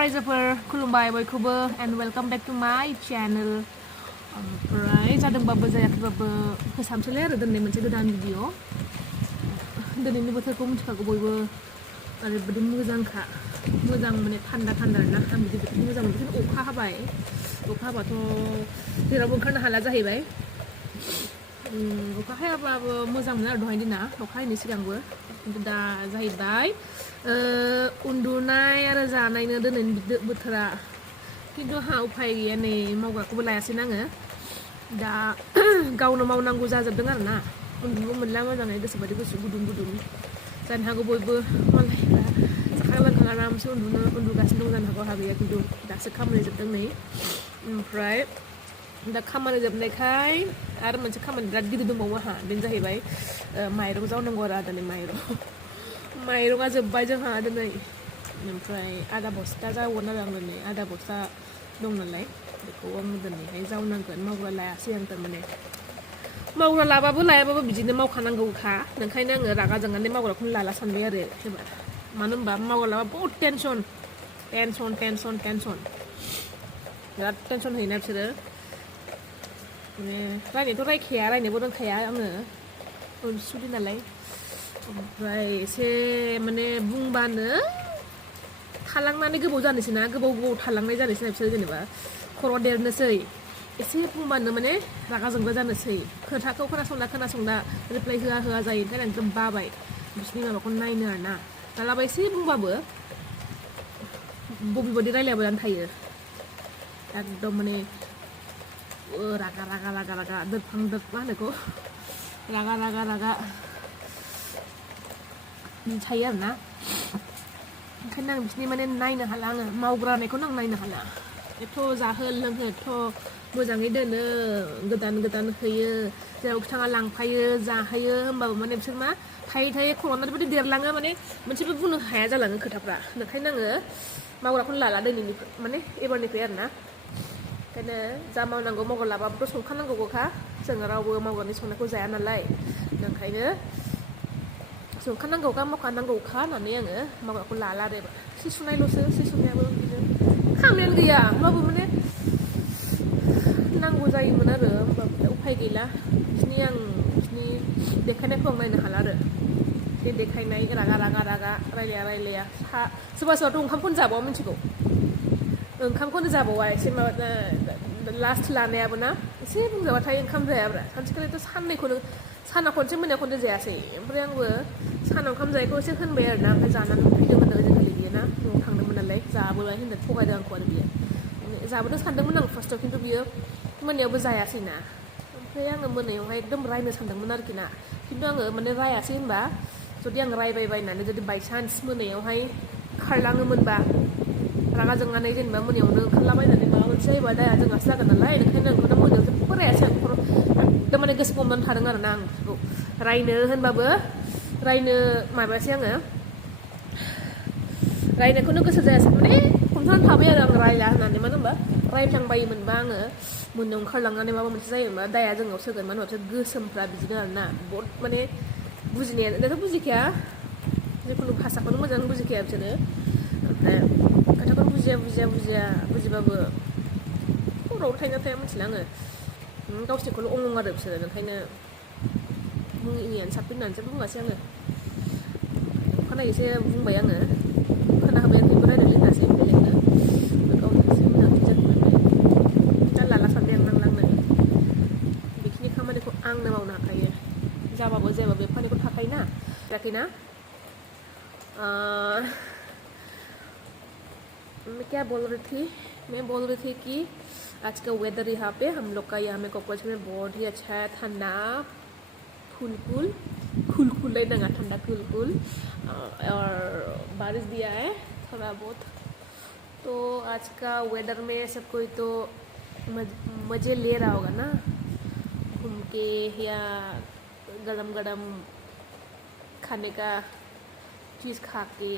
रायजोफोर खुलुमबाय बयखौबो and welcome back to my channel. ओमफ्राय जादोंबाबो जायाखैबाबो फोसाबसैलाय आरो दिनै मोनसे गोदान भिडिअ. दिनैनि बोथोरखौ मिथिखागौ बयबो ओरैबायदि मोजां माने थान्दा आरोना आं बिदि बोथोरखौ मोजां मोनो. खिन्थु अखा हाबाथ' जेरावबो ओंखारनो हाला जाहैबाय. अखा हायाब्लाबो मोजां मोनो आरो दहाय दिना अखा हायैनि सिगांबो. खिन्थु दा जाहैबाय उन्दुनाय आरो जानायनो दिनैनि बोथोरा. खिन्थु आंहा उफाय गैया नै मावग्राखौबो लायासैना आङो दा गावनो मावनांगौ जाजोबदों आरो ना. उन्दुनोबो मोनला मोजाङै गोसोबायदि गुसु गुदुं जानो हागौ बयबो मालायफ्रा जाखां लोंखां आरामसे उन्दुगासिनो दं जानो हागौ. आंहा गैया खिन्थु दासो खामानि जोबदों नै. ओमफ्राय दा खामानि जोबनायखाय आरो मोनसे खामानि बिराद गिदिर दंबावो आंहा. बेनो जाहैबाय माइरं जावनांगौ आरो आदानि माइरङा जोब्बाय जोंहा दिनै. ओमफ्राय आधा बस्ता जावगोन आरो आं दिनै. आधा बस्ता दं नालाय बेखौ आं दिनैहाय जावनांगोन. मावग्रा लायासै आं थारमाने. मावग्रा लायाबाबो बिदिनो मावखानांगौखा. ओंखायनो आङो रागा जोंनानै मावग्राखौनो लाला सानबाय आरो एबार. मानो होनबा मावग्रा लाबा बहुद टेनसन बिराद टेनसन होयोना बिसोरो. माने रायनायथ' रायखाया, रायनोबो रोंखाया आङो सुदि नालाय. ओमफ्राय एसे माने बुंबानो थालांनानै गोबाव जानोसै ना, गोबाव थालांनाय जानोसै ना बिसोर. जेनेबा खर' देरनोसै एसे बुंबानो माने रागा जोंग्रा जानोसै. खोथाखौ खोनासंना रिप्लाय होआ जायो. ओंखायनो आं एकदम बाबाय बिसोरनि माबाखौ नायनो आरो ना. मालाबा एसे बुंबाबो बबेबायदि रायलायबायानो थायो. एकदम माने रागा दोरफां मा होनो बेखौ रागा थायो आरो ना. ओंखायनो आं बिसोरनि माने नायनो हाला. आङो मावग्रानायखौनो आं नायनो हाला. एथ' जाहो लोंहो एथ' मोजाङै दोनो, गोदान होयो, जेरावखि थाङा लांफायो जाहोयो. होमबाबो माने बिसोर मा थायै खर'ना ओरैबायदि देरलाङो माने मोनसेबो बुंनो हाया जालाङो खोथाफ्रा. ओंखायनो आङो मावग्राखौनो लाला दिनैनिफ्राय माने एबारनिफ्राय आरो ना. ओंखायनो जा मावनांगौ मावग्रा लाबाबोथ' संखानांगौखा. जोङो रावबो मावग्रानि संनायखौ जाया नालाय. ओंखायनो संखानांगौखा मावखानांगौखा होननानै आङो मावग्राखौ लाला आरो एबार. सि सुनायाबो बिदिनो खामानियानो गैया. होमबाबो माने नांगौ जायोमोन आरो. होमबाबो उफाय गैला. बिसोरनि देखायनायखौ आं नायनो हाला आरो. बे देखायनाय रागा रायलाया. सोरबाथ' ओंखामखौनो जाबावा मिथिगौ. ओंखामखौनो जाबावा. एसे माबा लास्ट लानायाबो ना एसे बुंजाबाथाय ओंखाम जायाब्रा. सानसेखालिथ' सानाव खनसे मोनायाव खनसे जायासै. ओमफ्राय आंबो सानाव ओंखाम जायैखौ एसे होनबाय आरो ना. ओमफ्राय जानानै फैदोंमोन आरो जोंखालि बियो ना. न'आव थांदोंमोन नालाय जाबोबाय होननानै थगायदों आंखौ आरो बियो. जाबोदों सानदोंमोन आं फार्स्टआव, खिन्थु बियो मोनायावबो जायासै ना. ओमफ्राय आङो मोनायावहाय एकदम रायनो सानदोंमोन आरोखि ना. खिन्थु आङो माने रायासै. होनबा जुदि आं रायबायबायनानै जुदि बायसान्स मोनायावहाय खारलाङोमोनबा रागा जोंनानै जेनेबा मोनायावनो ओंखारलाबायनानै माबा मोनसे जायोबा दाया जोंहासो जागोन नालाय. ओंखायनो आंखौनो मोनायाव जेबो रायासै आं. एकदम माने गोसो हमनानै थादों आरो ना आं बेखौ रायनो होनबाबो रायनो माबायासै आङो. रायनायखौनो गोसो जायासै. माने हमथानानै थाबाय आरो आं रायला होननानै. मानो होनबा रायफ्लांबायोमोनबा आङो मोनायाव ओंखारलांनानै माबा मोनसे जायोबा दाया जोंनाव सोगोन. मानो होनबा बिसोर गोसोमफ्रा बिदिनो आरो ना. बहुद माने बुजिनायाथ' बुजिखाया. जिखुनु भाषाखौनो मोजाङै बुजिखाया बिसोरो. ओमफ्राय खोथाखौनो बुजिबाबो खर'आव थायोना थाया मिथिला आङो. गावसोरखौल' आरो बिसोरो. ओंखायनो मुंयैयानो साबसिन होननानैसो बुङासै आङो. अखानायैसो बुंबाय आङो. खोनाहोबाय आं बेखौ रायलायनो होनासै बेलेगनो. गावनो एसे मोजाङै जाखांबाय. दा लाला सानबाय आं नांलांनो. बेखिनि खामानिखौ आंनो मावनो हाखायो. जाबाबो जायाबाबो बे खामानिखौ थाखायोना. जायाखैना मैं क्या बोल रही थी? मैं बोल रही थी कि आज का वेदर यहाँ पे हम लोग का यहाँ में कोकराझार में बहुत ही अच्छा है. ठंडा खुलकुल ठंडा खुलकुल. और बारिश दिया है थोड़ा बहुत. तो आज का वेदर में सब कोई तो मज़े ले रहा होगा ना. घूम के या गरम खाने का चीज़ खा के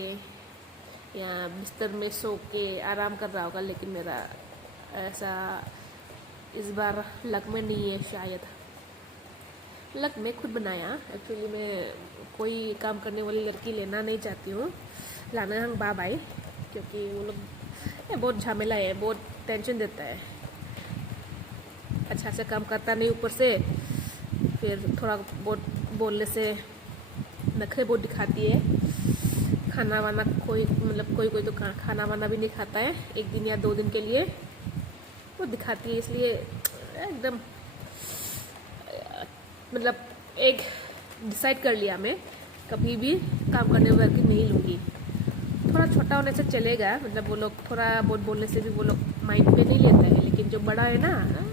या बिस्तर में सो के आराम कर रहा होगा. लेकिन मेरा ऐसा इस बार लक में नहीं है शायद. लक मैं खुद बनाया. एक्चुअली मैं कोई काम करने वाली लड़की लेना नहीं चाहती हूँ. लाना हम बाबाई क्योंकि वो लोग ये बहुत झमेला है, बहुत टेंशन देता है। अच्छा से काम करता नहीं, ऊपर से फिर थोड़ा बहुत बोलने से नखरे बहुत दिखाती है। खाना वाना कोई मतलब कोई कोई तो खाना वाना भी नहीं खाता है, 1 दिन या 2 दिन के लिए वो दिखाती है। इसलिए एकदम मतलब एक डिसाइड कर लिया मैं, कभी भी काम करने वर्क नहीं लूँगी। थोड़ा छोटा होने से चलेगा, मतलब वो लोग थोड़ा बहुत बोलने से भी वो लोग माइंड पे नहीं लेता है, लेकिन जो बड़ा है ना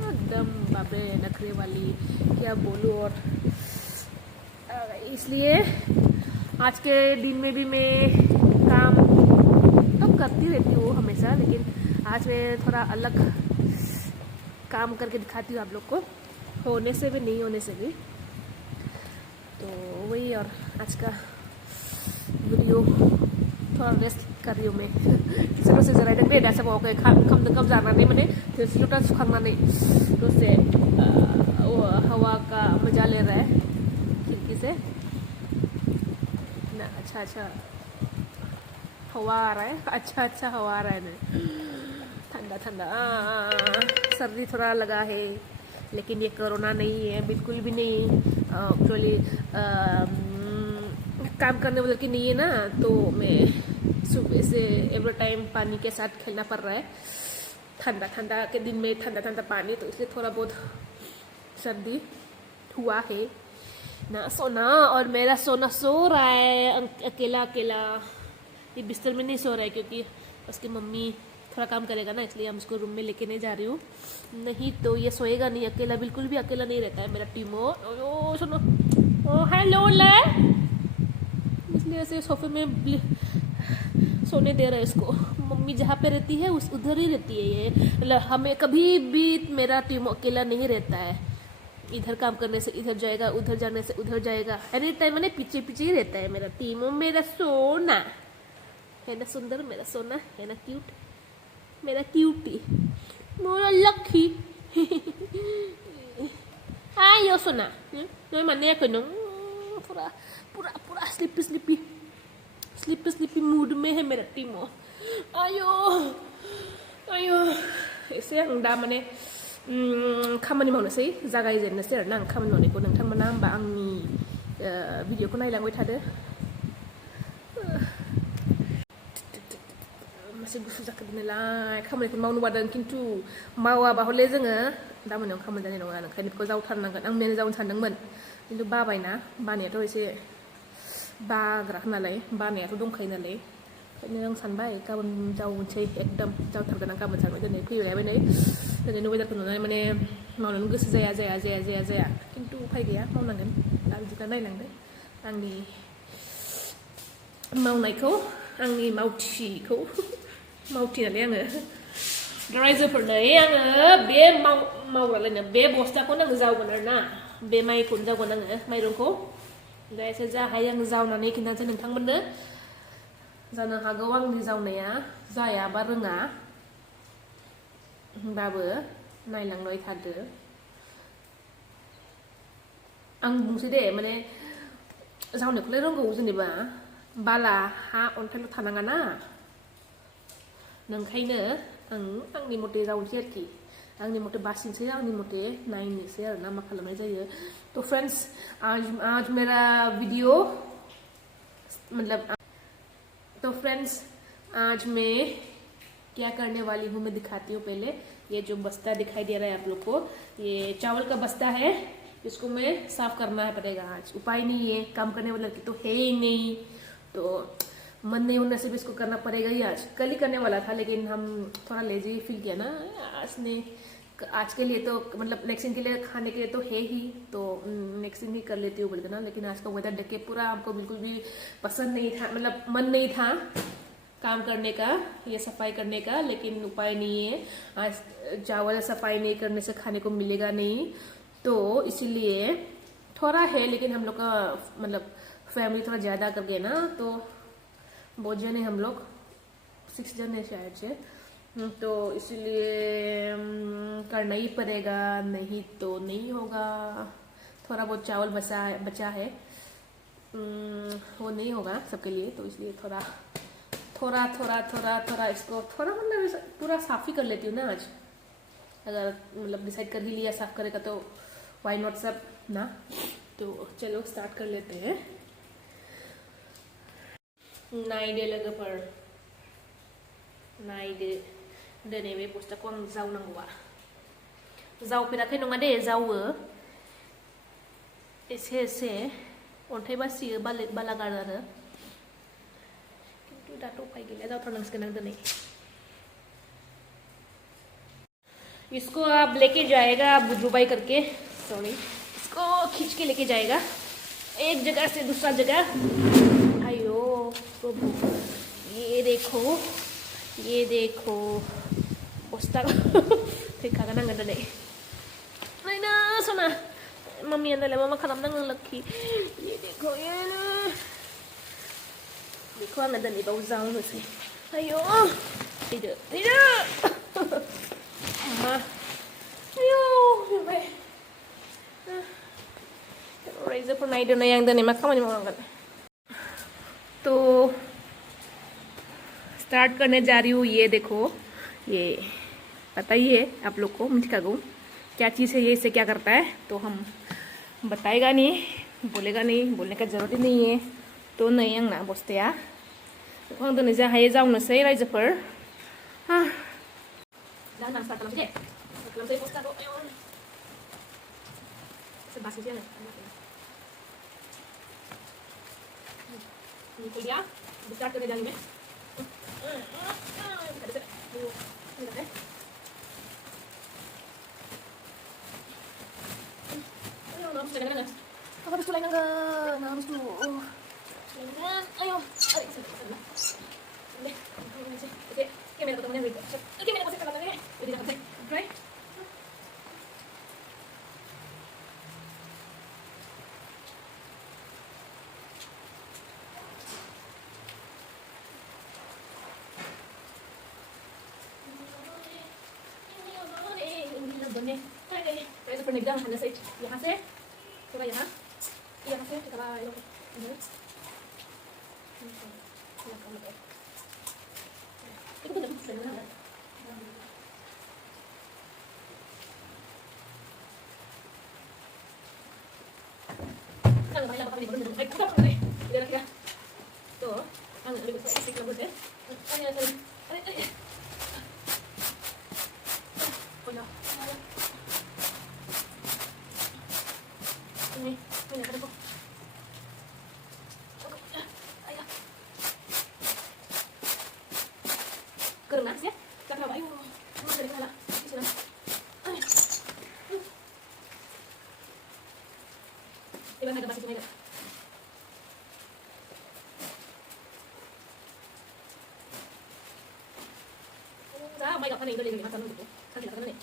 एकदम बाबे नखरे वाली, क्या बोलूँ। और इसलिए आज के दिन में भी मैं काम तो करती रहती हूँ हमेशा, लेकिन आज मैं थोड़ा अलग काम करके दिखाती हूँ आप लोग को, होने से भी नहीं होने से भी। तो वही, और आज का वीडियो थोड़ा रेस्ट कर रही हूँ मैं। किसी से जरा देख ऐसा बहुत कम जाना नहीं मैंने, फिर सिलुटा सुखाना नहीं, तो से हवा का मजा ले रहा है खिड़की से ना। अच्छा हवा आ रहा है, अच्छा हवा आ रहा है ना, ठंडा सर्दी थोड़ा लगा है, लेकिन ये कोरोना नहीं है, बिल्कुल भी नहीं। एक्चुअली काम करने वाले की नहीं है ना, तो मैं सुबह से एवरी टाइम पानी के साथ खेलना पड़ रहा है। ठंडा के दिन में ठंडा पानी, तो इसलिए थोड़ा बहुत सर्दी हुआ है ना। सोना और मेरा सोना सो रहा है अकेला, ये बिस्तर में नहीं सो रहा है, क्योंकि उसकी मम्मी थोड़ा काम करेगा ना, इसलिए हम उसको रूम में लेके नहीं जा रही हूँ। नहीं तो ये सोएगा नहीं अकेला, बिल्कुल भी अकेला नहीं रहता है मेरा टीमो। ओ सुनो, ओ हेलो ले, इसलिए ऐसे सोफे में सोने दे रहा है इसको। मम्मी जहाँ पे रहती है उधर ही रहती है ये, मतलब हमें कभी भी मेरा टीमो अकेला नहीं रहता है। इधर काम करने से इधर जाएगा, उधर जाने से उधर जाएगा, एनी टाइम मैंने पीछे ही रहता है मेरा टीमो। मेरा सोना है ना, सुंदर मेरा सोना है ना, क्यूट मेरा क्यूटी, मेरा लकी। आयो सोना, नोई मने कनो पूरा स्लीपी मूड में है मेरा टीमो। आयो एसे आं दा माने खामानि मावनोसै, जागायजेननोसै आरोना आं खामानि मावनायखौ। नोंथांमोना होमबा आंनि भिडिअखौ नायलांबाय थादो। मासे गुसु जाखो दिनैलाय, खामानिखौ मावनो बादों, खिन्थु मावाबा हले जोङो दा मोनायाव खामानि जानाय नङा, ओंखायनो बेखौ जावथारनांगोन। आं मैयानो जावनो सानदोंमोन, खिन्थु बाबायना, बानायाथ' एसे बाग्रा नालाय, बानायाथ' दंखायो नालाय, ओंखायनो आं सानबाय गाबोन जावनोसै, एकदम जावथारगोन आं गाबोन सानबाय। दिनै फैलायबाय नै, दिनैनि वेदारखौ नुनानै माने मावनोनो गोसो जाया, खिन्थु उफाय गैया, मावनांगोन। दा बिदिब्ला नायलांदो आंनि मावनायखौ, आंनि मावथिखौ। मावथि नालाय आङो रायजोफोरनो आङो बे मावग्रालायनो बे बस्थाखौनो आङो जावगोन आरोना, बे माइखौनो जावगोन आङो, माइरंखौ। दा एसे जा हायो आङो जावनानै खिन्थानोसै नोंथांमोननो। जानो हागौ आंनि जावनाया जाया बा रोङा, होमबाबो नायलांबाय थादो। आं बुंसै दे, माने जावनायखौलाय रोंगौ, जेनेबा बाला हा अन्थाइल' थानाङा ना, नोंखायनो आंनि मथे जावनोसै आरोखि, आंनि मथे बासिनोसै, आंनि मथे नायनोसै आरो ना मा खालामनाय जायो। तो फ्रेंड्स आज मेरा वीडियो मतलब, तो फ्रेंड्स आज मैं क्या करने वाली हूँ मैं दिखाती हूँ। पहले ये जो बस्ता दिखाई दे रहा है आप लोग को, ये चावल का बस्ता है, इसको मैं साफ करना है पड़ेगा आज। उपाय नहीं है, काम करने वाला लड़की तो है ही नहीं, तो मन नहीं होने से भी इसको करना पड़ेगा ही। आज कल ही करने वाला था, लेकिन हम थोड़ा लेजी फील किया ना आज के लिए, तो मतलब नेक्स्ट दिन के लिए खाने के लिए तो है ही, तो नेक्स्ट दिन ही कर लेती हूँ बोलकर ना। लेकिन आज का वेदर देख के पूरा हमको बिल्कुल भी पसंद नहीं था, मतलब मन नहीं था काम करने का, ये सफाई करने का, लेकिन उपाय नहीं है। आज चावल सफाई नहीं करने से खाने को मिलेगा नहीं, तो इसीलिए थोड़ा है, लेकिन हम लोग का मतलब फैमिली थोड़ा ज़्यादा कर गए ना, तो बहुत जन है हम लोग, 6 जन है शायद से, तो इसलिए करना ही पड़ेगा, नहीं तो नहीं होगा। थोड़ा बहुत चावल बचा है, वो नहीं होगा सबके लिए, तो इसलिए थोड़ा थोड़ा थोड़ा थोड़ा इसको थोड़ा मतलब पूरा साफ ही कर लेती हूँ ना आज। अगर मतलब डिसाइड कर ही लिया साफ करेगा तो वाई नॉट सब ना। तो चलो स्टार्ट कर लेते हैं। नायदो लोगोफोर, नायदो दिनै बे बुस्थुखौ आं जावनांगौआ। जावफेराखै नङा दे, जावो एसे एसे अन्थाइ बासियो बाला गारो आरो, किन्तु दाथ' उपाय गैला, जावथारनांसिगोन आं दिनै। इसको आप लेके जाएगा बुजुबाई करके, सॉरी, इसको खींच के लेके जाएगा एक जगह से दूसरा जगह। आयो प्रभु, ये देखो, ये देखो बस्ता फैखागोन आङो दिनै। नायना सना मम्मी अंदर मा खालामदों लक्की, ये देखो, ये बेखौ आङो दिनै बाव जावनोसै। आयो थैदो थैदो अम्मा, आयो जोब्बाय। रायजोफोर नायदो नै आं दिनै मा खामानि मावनांगोन। तो स्टार्ट करने जा रही हूँ। ये देखो, ये पता ही है आप लोग को, मिठकागो क्या चीज़ है ये, इससे क्या करता है तो हम बताएगा नहीं, बोलेगा नहीं, बोलने का जरूरत ही नहीं है। तो नहीं आंना बस्थाया बेखौ आं दिनै जा हायो जावनोसै रायजोफोर। दा होनबा स्टार्ट खालामसै दे, स्टार्ट खालामसै बस्थाखौ। एसे बासिसै आङो। खोल दिया, स्टार्ट करने जानी मैं। Harus tulengan, harus tuh. Tulengan, ayo. Oke, kamera ketemunya gitu. Oke, kamera kasih katakannya. Jadi dapat saya. Try. Saya seperti bilang hanya saya ya hasil, coba ya, iya hasil kita lah itu, itu tuh dapat sebenarnya. Jangan banyak apa-apa ini benar, kita pakai, kira-kira, tuh, jangan lebih besar, sedikit lebih besar, ada, oh no. Ini ada kok. Oke, ayo. Keras ya? Kakak ayo. Mau dari mana? Sini. Iban ada masih ada. Dah, baik apa nih itu lagi makan dulu. Kan kita kan nih.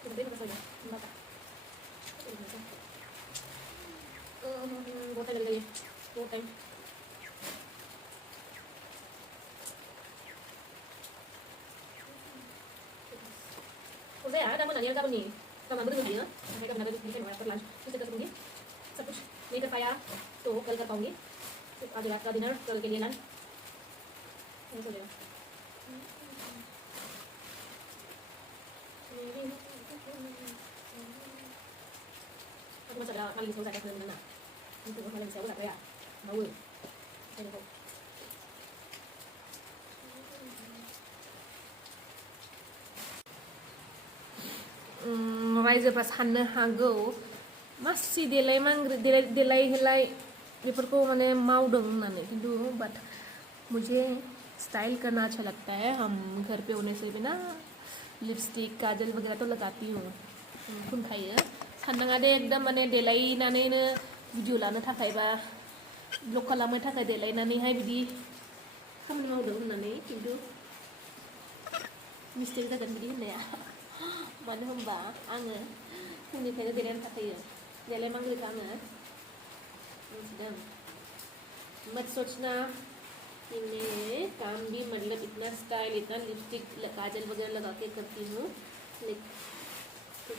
Kita beli apa saja? Mbak. बहुत time लगेगा, बहुत time. उसे यार दामन आने का बनी, कब हम बंद होंगे ना, मैं कब ना कभी निकल मारा कर लंच, उसे कर दूँगी, सब कुछ नहीं कर पाया तो कल कर पाऊँगी। आज रात का डिनर कल के लिए लंच, नहीं चलेगा। aku masih ada kali saya kasih mana, itu kali saya udah kayak mau, saya tahu. रायजोफ्रा साननो हागौ मासि देलाय हेलाय बेफोरखौ माने मावदों होननानै, किन्तु बट मुझे स्टाइल करना अच्छा लगता है। हम घर पे होने से भी ना लिपस्टिक काजल वगैरह तो लगाती हूँ, फुनखायो। साननाङा दे एकदम माने देलायनानैनो भिडिअ लानो थाखाय बा ब्लग खालामनो थाखाय देलायनानैहाय बिदि खामानि मावदों होननानै, किन्तु मिस्टेक जागोन बिदि होननाया। मानो होनबा आङो फुंनिफ्रायनो देलायनानै थाखायो, देलायमांग्रिखौ आङो मिथिदों। मत सोचना कि मैं काम भी मतलब इतना स्टाइल, इतना लिपस्टिक काजल वगैरह लगा के करती हूँ, ठीक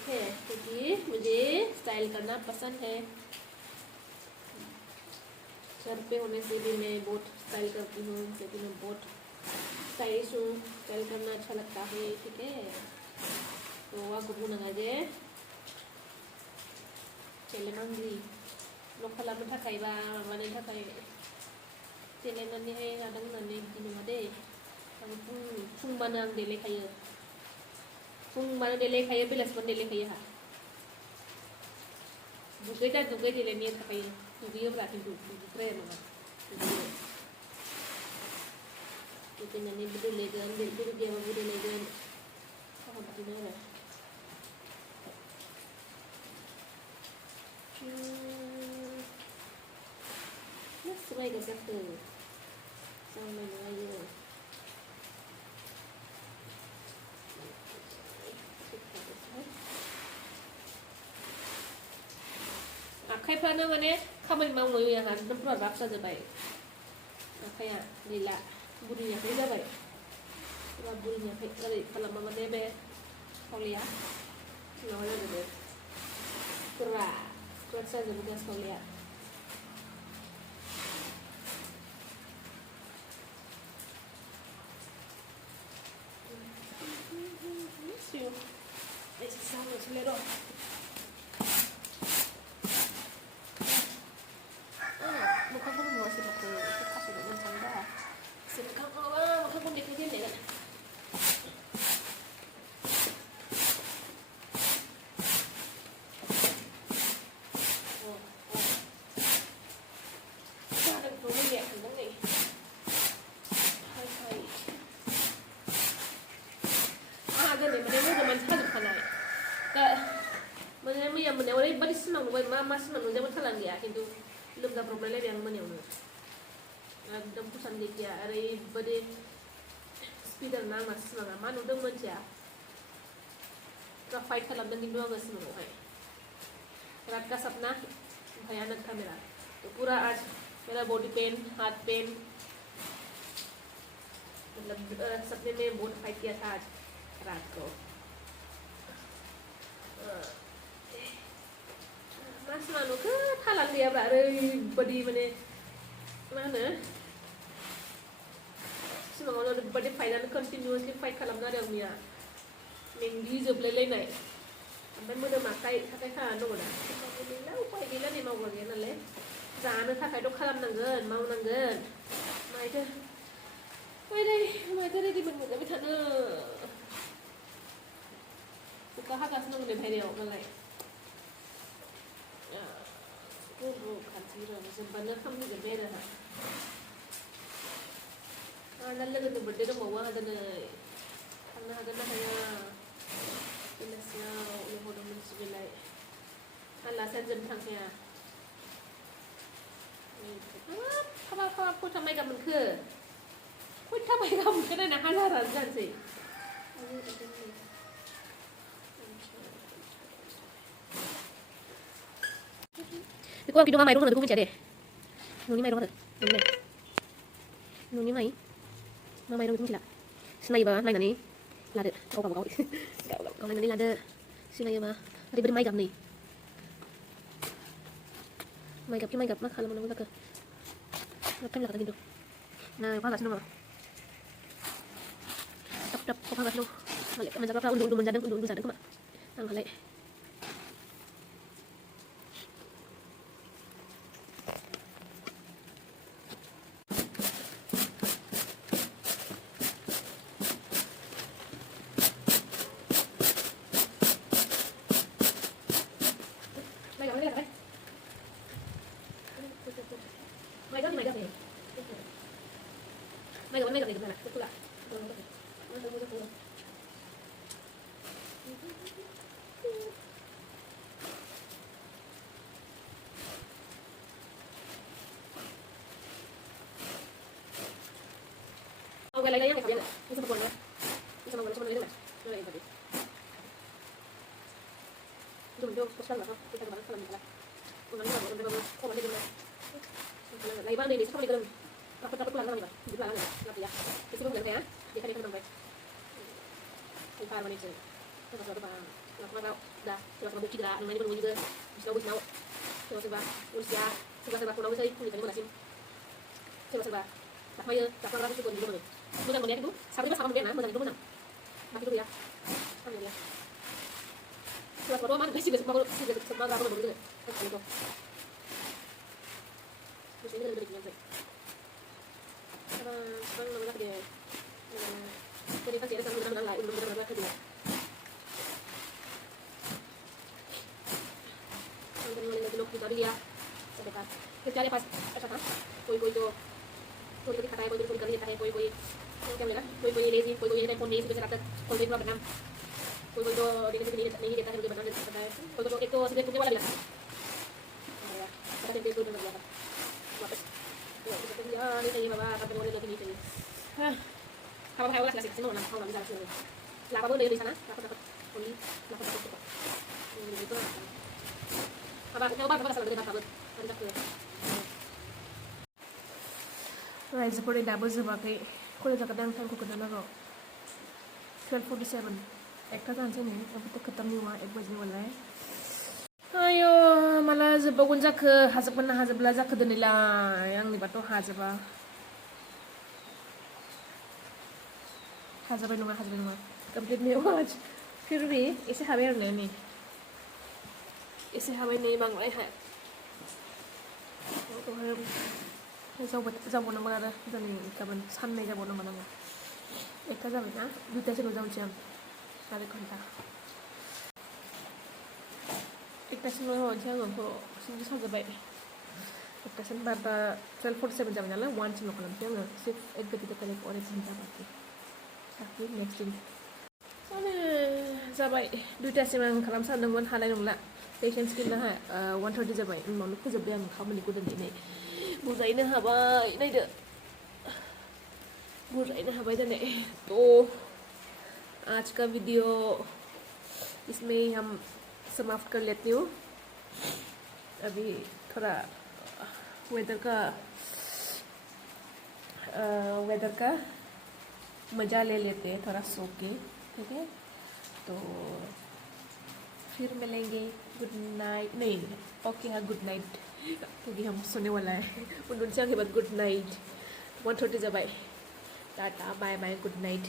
है, क्योंकि मुझे स्टाइल करना पसंद है। घर पे होने से भी मैं बहुत स्टाइल करती हूँ, क्योंकि मैं बहुत Saya isu dari karena caleg kafe kita, तो aku bunuh aja, celen angry, lokal apa tak kaya ba, mana tak kaya, celen nanti hay kadang nanti di mana deh, aku pun mana ang dele kaya, pun mana dele kaya belas mana dele kaya ha, bukan dele ni tak kaya, dugi berarti dugi keren mana, itu nanti betul legan, betul dia betul legan, apa betul ni lah. Sesuai ke siapa? Sama aja. आखाइफ्रानो माने खामानि मावनो रोङा एकदम राब जाजोब्बाय आखाइया गैला बुरिनि आखाइ जाबाय सोरबा बुरिनि आखाइ ओरै खालामबा माने बे खावलाया माबा जाजोबो गोरा जाजोबो गास खावलाया Mana orang balik senang, mama senang, jangan salah dia, কিন্তু lebih tak problem lagi yang mana orang. Dalam pusan dia, hari bade speeder nang mas senang, mana udah macam, kalau fight kalau benda dua mas senang orang. रात का सपना भयानक था मेरा तो पूरा आज मेरा बॉडी पेन हाथ पेन मतलब सपने में बहुत फाइट किया था आज रात को mas manu ke thalan dia badi mane mana semua orang badi fight dan continuously fight kalamna dia mia mengdi joblele nai ampai muda makai kan no dah gila upaya gila ni mau gaya nalle jangan tak dok kalam nanggen mau nanggen mai deh di mana tapi thana buka hak asal nang deh dia malai Guru kantiran sebenarnya kami juga beda ha. Lalu kita berdua mau ada nih, karena ada hanya jelasnya oleh orang mensebelah. Allah saya jemputnya. Apa pun sampai kamu ke? Pun sampai kamu ke nak halar aja sih. Kau kidung mai rumah tu kau mencari, nuni mai rumah tu, nuni mai rumah tu mencari, senai bah, nai nani, lada, kau nai nani lada, senai bah, ada beri mai gam ni, mai gap, mak kalau mana nak, apa nak gitu, nah, kau kasih nama, tap, kau kasih nama, malak, macam apa, undur menjadi, kau mak, nang halai. Cái lấy cái nhá, cái xong rồi cho nó lấy được. Nó lấy vậy. Dùng vô có là không? Cái cái bắn là còn nó không có được. Lấy bao đi không đi được. Aku takut pulang lagi, hidup lagi, nggak ya? Jadi sebelum nanti ya, dia kan sampai. Kita mana sih? Kita sudah apa? Lalu dah, coba coba bukti dah, namanya pun juga bisa ubus nau. Coba usia, coba pulau saya, ini kan mau nasim. Coba, tak mau ya, tak mau rapi pun juga boleh. Moja kemudian itu satu sama kemudian moja itu moja. Mati dulu ya. Ambil ya. Sudah foto mana sih besok mau berapa dulu. Oke itu. Terus ini lebih banyak. Sekarang nomor lagi deh. Jadi kan sama dengan lain belum berapa kedua. Sampai mulai lagi kita dia. Sebentar. Kita lihat pas apa? Koi itu. Koi itu kata koi itu kali kata koi. Yang kami lah. Koi lazy, koi yang phone lazy bisa kata koi itu berapa? Koi itu di sini ini kita lebih benar kata. Koi itu sebenarnya punya wala bilang. Ya, kata itu benar bilang. Wapas. Ya, ini tadi baba kata mulai lagi ni tadi. Kalau saya ulas kasih semua orang kalau bisa semua. Lapa pun dari sana, lapa dapat poli, lapa dapat cepat. Ini itu lah. Apa salah dari apa? Ada ke. Rise for the double sebagai kalau kita kadang kan kita nak 12:47. Ekta jangan ni, aku tu ketemu wah ek baju walai. Ayo, malah sebagun jak hazab mana hazab belajar ke denila yang ni batu hazab. hazab नंगा complete नहीं हुआ आज फिर भी इसे हवे नहीं इसे हवे नहीं बांग्लाय है तो हम जाबो नामा आरो जोंनि गाबोन साननै जाबो नामा नामा एकथा जाबाय ना दुइटासिम जावनोसै आं आरो घन्टा एकटासिम हरनोसै आङो खर'सिम साजोब्बाय एकटासिम बारबा 12:47 जाबाय नालाय 1सिम खालामसै आङो सिर्फ एक घंटे तक और एक घंटा बाकी tapi next thing soalnya जाबाय दुइटासिम आं खालाम सानदोंमोन हानाय नंला पेशेन्स गैला 1:30 जाबाय उनावनो फोजोबबाय आं खामानिखौ दिनै बुजायनो हाबाय नायदो बुजायनो हाबाय दिनै तो आज का वीडियो इसमें हम समाप्त कर लेती हूँ अभी थोड़ा वेदर का मज़ा ले लेते हैं थोड़ा सो के ठीक है तो फिर मिलेंगे गुड नाइट नहीं ओके हाँ गुड नाइट क्योंकि हम सोने वाला है उन के बाद गुड नाइट 1:30 जाबाय टाटा बाय बाय गुड नाइट